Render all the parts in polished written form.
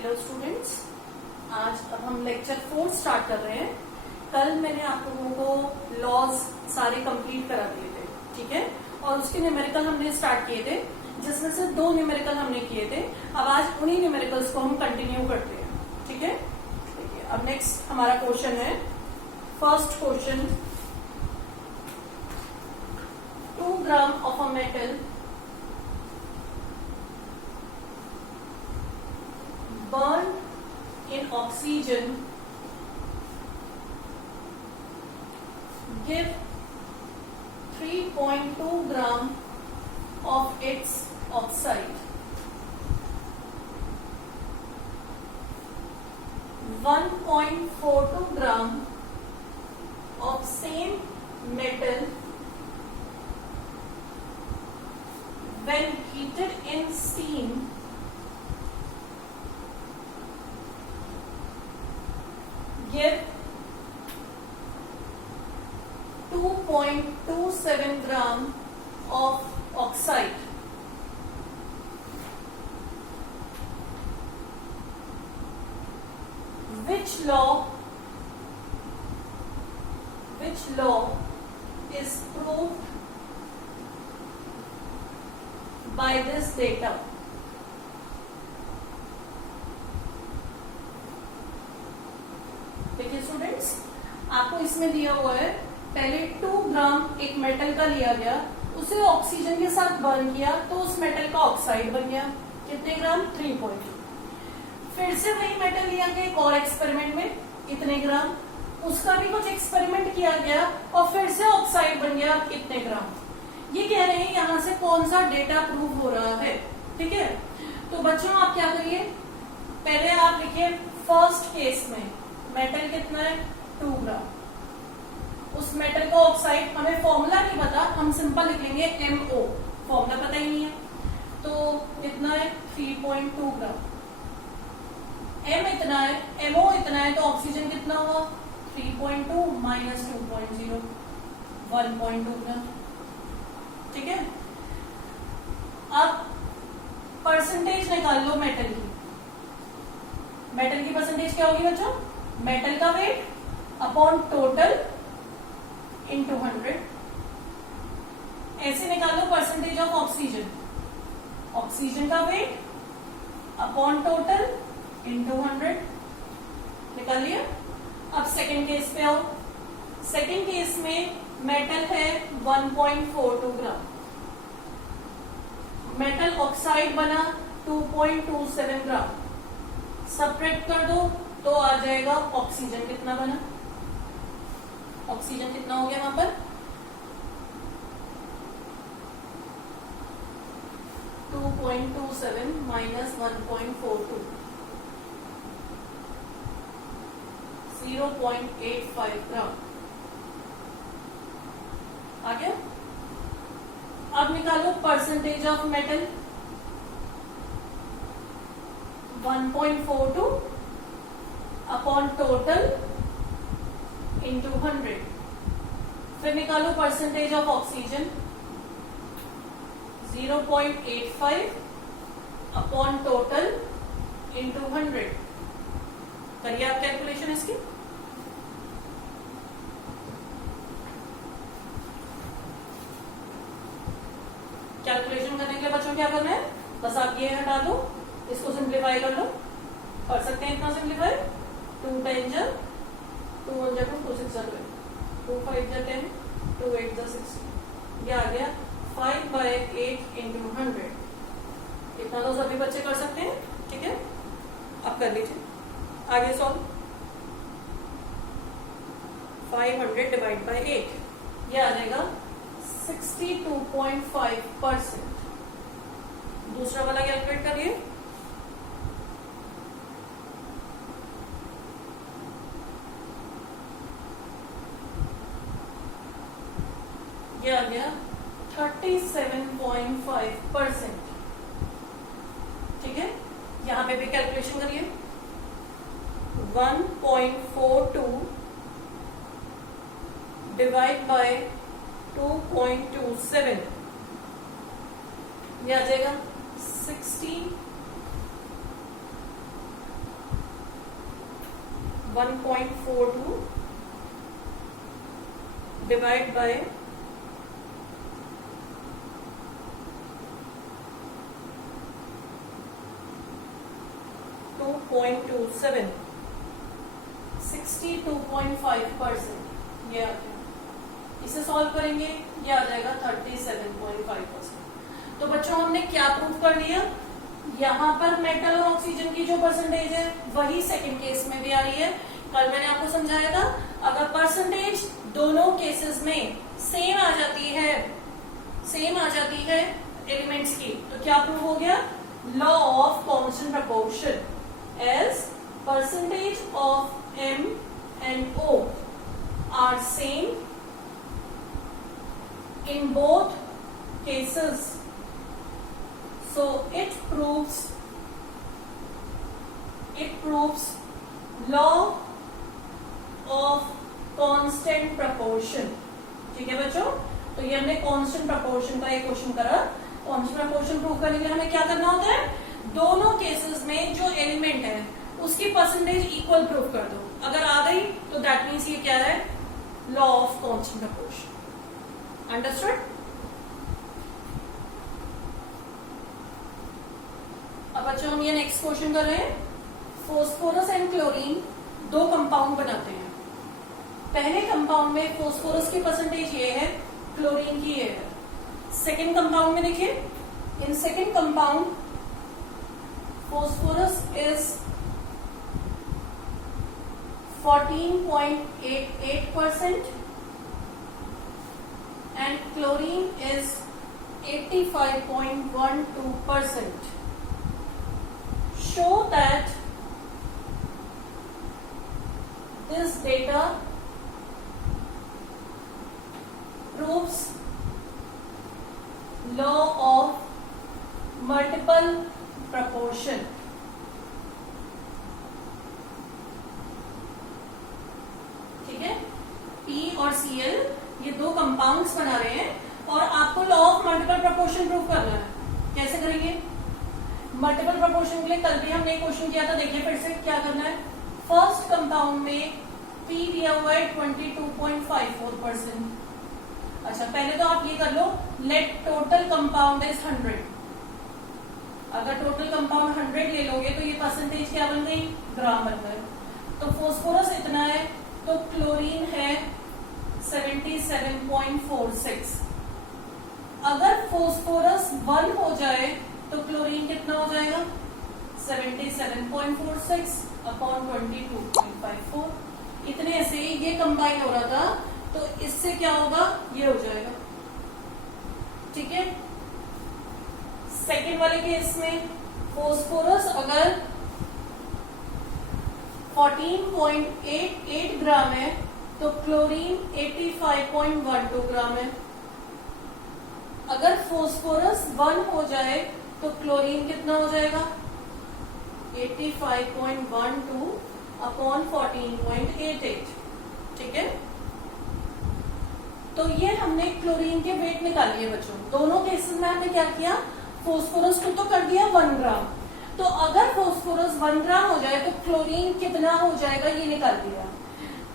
Hello students, आज अब हम लेक्चर 4 स्टार्ट कर रहे हैं। कल मैंने आप लोगों को लॉज सारे कंप्लीट करा दिए थे, ठीक है, और उसके न्यूमेरिकल हमने स्टार्ट किए थे, जिसमें से 2 न्यूमेरिकल हमने किए थे। अब आज उन्हीं न्यूमेरिकल्स को हम कंटिन्यू करते हैं, ठीक है। अब नेक्स्ट हमारा क्वेश्चन है, first question, 2 gram of a metal burned in oxygen give 3.2 gram of its oxide. 1.42 gram of same metal when heated in steam give 2.27 gram of oxide. Which law is proved by this data? देखिए students, आपको इसमें दिया हुआ है, पहले 2 ग्राम एक metal का लिया गया, उसे ऑक्सीजन के साथ बर्न किया तो उस मेटल का ऑक्साइड बन गया। कितने ग्राम? 3.2। फिर से वही मेटल लिया गया एक और एक्सपेरिमेंट में, इतने ग्राम, उसका भी कुछ एक्सपेरिमेंट किया गया और फिर से ऑक्साइड बन गया इतने ग्राम। ये कह रहे हैं यहाँ से कौन सा डेटा प्रूव हो रहा है, ठीक है। तो बच्चों आप क्या करिए, पहले आप लिखिए फर्स्ट केस में मेटल कितना है? 2 ग्राम। उस मेटल का ऑक्साइड, हमें फॉर्मूला नहीं पता, हम सिंपल लिख लेंगे MO, फॉर्मूला पता ही नहीं है, तो कितना है? 3.2 ग्राम। M इतना है, MO इतना है, तो ऑक्सीजन कितना हुआ? 3.2 माइनस 2.0, 1.2 ग्राम, ठीक है। अब परसेंटेज निकाल लो मेटल की। मेटल की परसेंटेज क्या होगी बच्चों? मेटल का वेट अपॉन टोटल इंटू 100। ऐसे निकालो परसेंटेज ऑफ ऑक्सीजन, ऑक्सीजन का वेट अपॉन टोटल इंटू 100। निकाल लिया। अब सेकेंड केस पे आओ। सेकेंड केस में मेटल है 1.42 ग्राम, मेटल ऑक्साइड बना 2.27 ग्राम। सब्ट्रैक्ट कर दो तो आ जाएगा ऑक्सीजन कितना बना। ऑक्सीजन कितना हो गया वहां पर? 2.27 माइनस 1.42, 0.85 ग्राम आ गया। अब निकालो percentage of metal, 1.42 upon total into 100। फिर निकालो percentage of oxygen, 0.85 upon total into 100। करिए आप कैलकुलेशन इसकी। कैलकुलेशन करने के लिए बच्चों क्या करना है? बस आप ये हटा दो, इसको सिंप्लीफाई कर लो। कर सकते हैं इतना सिंप्लीफाई, 2 10 जा 2 1 जा 2 2 6 जा 2 5 जा 10 2 8 जा 6, ये आ गया 5/8 इंटू 100। इतना तो सभी बच्चे कर सकते हैं, ठीक है। अब कर लीजिए आगे सॉल्व। 500 डिवाइड बाय 8, ये आ जाएगा 62.5%। दूसरा वाला कैलकुलेट करिए। ये आ गया 37.5%, ठीक है। यहां पे भी कैलकुलेशन करिए। 1.42 डिवाइड बाय 2.27, ये आ जाएगा 60 1.42 डिवाइड बाय 2.27, 62.5%। ये आ गया। इसे सॉल्व करेंगे, ये आ जाएगा 37.5%। तो बच्चों हमने क्या प्रूव कर लिया, यहाँ पर मेटल और ऑक्सीजन की जो परसेंटेज है वही सेकंड केस में भी आ रही है। कल मैंने आपको समझाया था, अगर परसेंटेज दोनों केसेस में सेम आ जाती है एलिमेंट्स की, तो क्या प्रूव हो गया, law of constant proportion as percentage of M and O are same in both cases, so it proves law of constant proportion। ठीक है बच्चों, तो ये हमने कांस्टेंट प्रपोर्शन का एक क्वेश्चन करा। कांस्टेंट प्रपोर्शन प्रूव करने के लिए हमें क्या करना होता है, दोनों केसेस में जो एलिमेंट है उसकी परसेंटेज इक्वल प्रूव कर दो। अगर आ गई तो दैट मीन्स ये क्या है, law of constant proportion. Understood. अब बच्चों हम ये नेक्स्ट क्वेश्चन कर रहे हैं, फॉस्फोरस एंड क्लोरीन दो कंपाउंड बनाते हैं। पहले कंपाउंड में फॉस्फोरस की परसेंटेज ये है, क्लोरीन की ये है। सेकेंड कंपाउंड में देखिए, in second compound phosphorus is 14.88% and chlorine is 85.12%. Show that this data proves law of multiple proportion. ठीक है, P और Cl ये दो कंपाउंड्स बना रहे हैं और आपको law of multiple proportion prove करना है। कैसे करेंगे, मल्टीपल प्रपोर्शन के लिए कल भी हमने एक क्वेश्चन किया था, देखिए फिर से क्या करना है। फर्स्ट कंपाउंड में P दिया हुआ है 22.54%। अच्छा, पहले तो आप ये कर लो, लेट टोटल कंपाउंड इज 100। अगर टोटल कंपाउंड 100 ले लोगे तो ये परसेंटेज क्या बन गई, ग्राम बन गए। तो फॉस्फोरस इतना है, तो क्लोरीन है 77.46। अगर फॉस्फोरस 1 हो जाए तो क्लोरीन कितना हो जाएगा, 77.46 अपॉन 22.54। इतने से ये कंबाइन हो रहा था, तो इससे क्या होगा, ये हो जाएगा। ठीक है, सेकेंड वाले केस में फॉस्फोरस अगर 14.88 ग्राम है तो क्लोरीन 85.12 ग्राम है। अगर फॉस्फोरस 1 हो जाए तो क्लोरीन कितना हो जाएगा, 85.12 अपॉन 14.88। ठीक है, तो ये हमने क्लोरीन के वेट निकाली है बच्चों। दोनों केसेस में हमने क्या किया, फॉस्फोरस को तो कर दिया 1 ग्राम, तो अगर फॉस्फोरस 1 ग्राम हो जाए तो क्लोरीन कितना हो जाएगा ये निकाल दिया।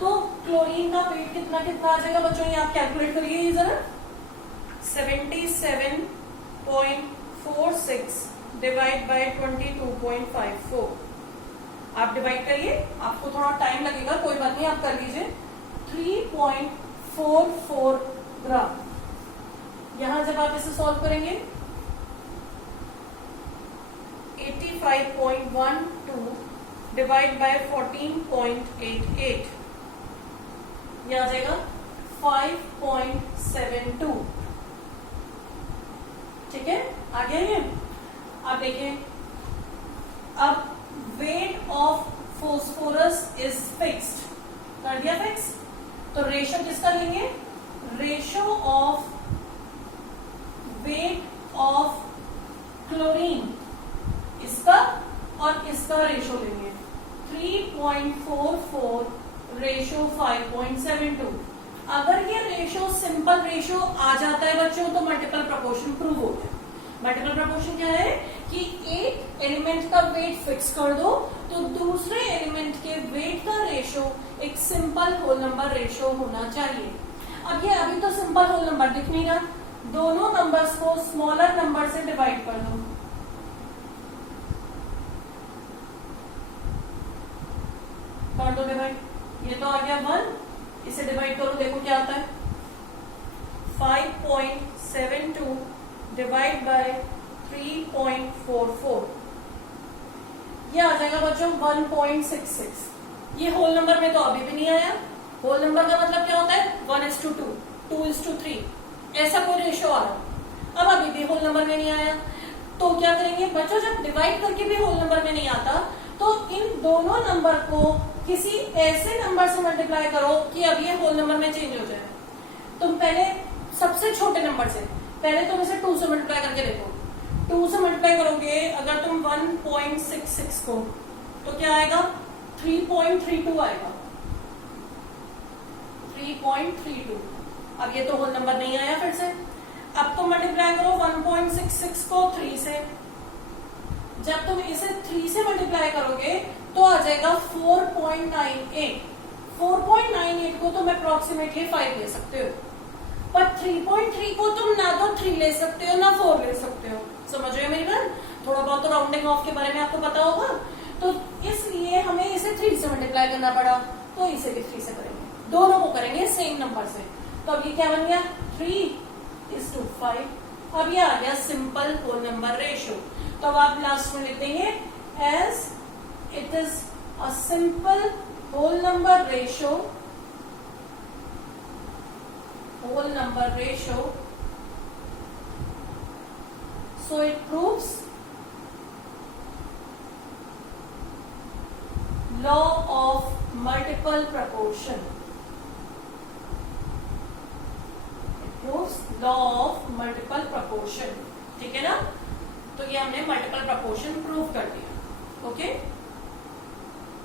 तो क्लोरीन का वेट कितना कितना आ जाएगा बच्चों, ये आप कैलकुलेट करिए जरा। 77.46 डिवाइड बाय 22.54। आप डिवाइड करिए, आपको थोड़ा टाइम लगेगा, कोई बात नहीं, आप कर लीजिए। 3.44 ग्राम। यहां जब आप इसे सॉल्व करेंगे 85.12 डिवाइड बाय 14.88, ये आ जाएगा 5.72। ठीक है, आ गया ये। आप देखिए, अब weight of phosphorus is fixed, कर दिया फिक्स, तो रेशो किसका लेंगे, ratio of weight of chlorine, इसका और इसका रेशो लेंगे। 3.44 रेशो 5.72। अगर ये रेशो सिंपल रेशो आ जाता है बच्चों तो मल्टीपल प्रपोर्शन प्रूव हो गया। मल्टीपल प्रपोर्शन क्या है कि एक एलिमेंट का वेट फिक्स कर दो तो दूसरे एलिमेंट के वेट का रेशो एक सिंपल होल नंबर रेशो होना चाहिए। अब ये अभी तो सिंपल होल नंबर दिख नहीं रहा, दोनों नंबर्स को स्मॉलर नंबर से डिवाइड कर दो। कर दो डिवाइड, ये तो आ गया 1, इसे डिवाइड करो, देखो क्या आता है 5.72 डिवाइड बाय 3.44, ये आ जाएगा बच्चों 1.66। ये होल नंबर में तो अभी भी नहीं आया। होल नंबर का मतलब क्या होता है 1:2, 2:3, ऐसा कोई रेशियो आ रहा। अब अभी भी होल नंबर में नहीं आया, तो क्या करेंगे बच्चों, जब डिवाइड करके भी होल नंबर में नहीं आता तो इन दोनों नंबर को किसी ऐसे नंबर से मल्टीप्लाई करो कि अब ये होल नंबर में चेंज हो जाए। तुम पहले सबसे छोटे नंबर से, पहले तुम इसे 2 से मल्टीप्लाई करके देखो। 2 से मल्टीप्लाई करोगे अगर तुम 1.66 को, तो क्या आएगा 3.32 आएगा, 3.32। अब ये तो होल नंबर नहीं आया फिर से। अब तुम मल्टीप्लाई करो 1.66 को 3 से, जब तुम इसे 3 से मल्टीप्लाई करोगे तो आ जाएगा 4.98। 4.98 को तुम अप्रोक्सीमेटली 5 ले सकते हो, पर 3.3 को तुम ना तो 3 ले सकते हो ना 4 ले सकते हो। समझ रहे हो मेरी बात? थोड़ा बहुत तो राउंडिंग ऑफ के बारे में आपको पता होगा, तो इसलिए हमें इसे 3 से मल्टीप्लाई करना पड़ा, तो इसे भी 3 से करेंगे, दोनों को करेंगे सेम नंबर से। तो अब ये क्या बन गया 3:5। अब ये आ गया सिंपल होल नंबर रेशियो। तो अब आप लास्ट में लिख देंगे as it is a simple whole number ratio, whole number ratio, so it proves law of multiple proportion. It proves law of multiple proportion. ठीक है ना? तो ये हमने multiple proportion प्रूव कर दिया। ओके